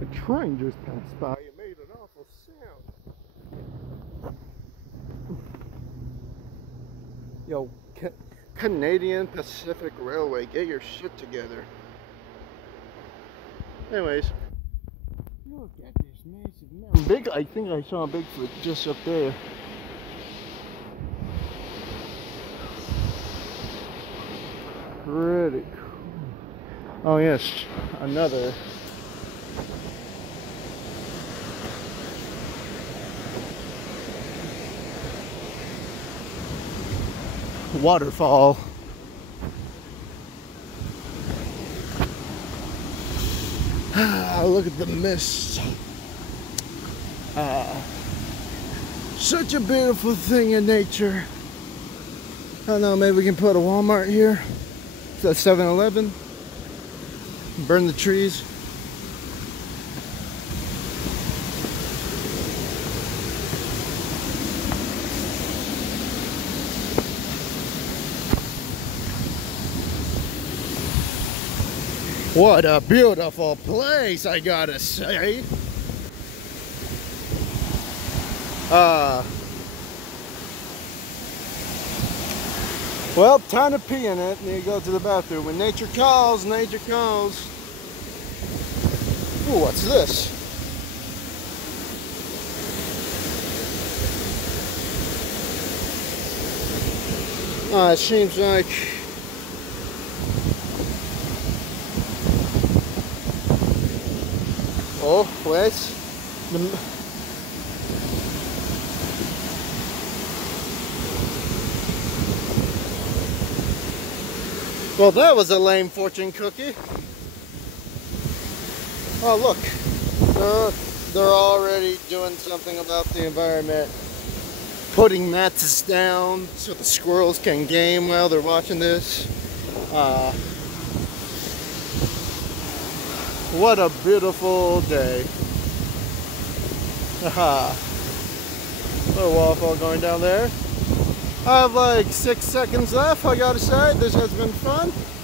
A train just passed by. It made an awful sound. Yo, Canadian Pacific Railway, get your shit together. Anyways, look at this massive mountain. Big, I think I saw a Bigfoot just up there. Pretty cool. Oh yes, another. Waterfall. Look at the mist. Such a beautiful thing in nature. I don't know, maybe we can put a Walmart here. It's a 7-Eleven. Burn the trees. What a beautiful place, I gotta say. Well, time to pee in it. Need to go to the bathroom. When nature calls, nature calls. Ooh, what's this? It seems like wait. Well, that was a lame fortune cookie. Oh, look. They're already doing something about the environment. Putting mats down so the squirrels can game while they're watching this. What a beautiful day. Haha. Little waterfall going down there. I have like 6 seconds left. I gotta say, this has been fun.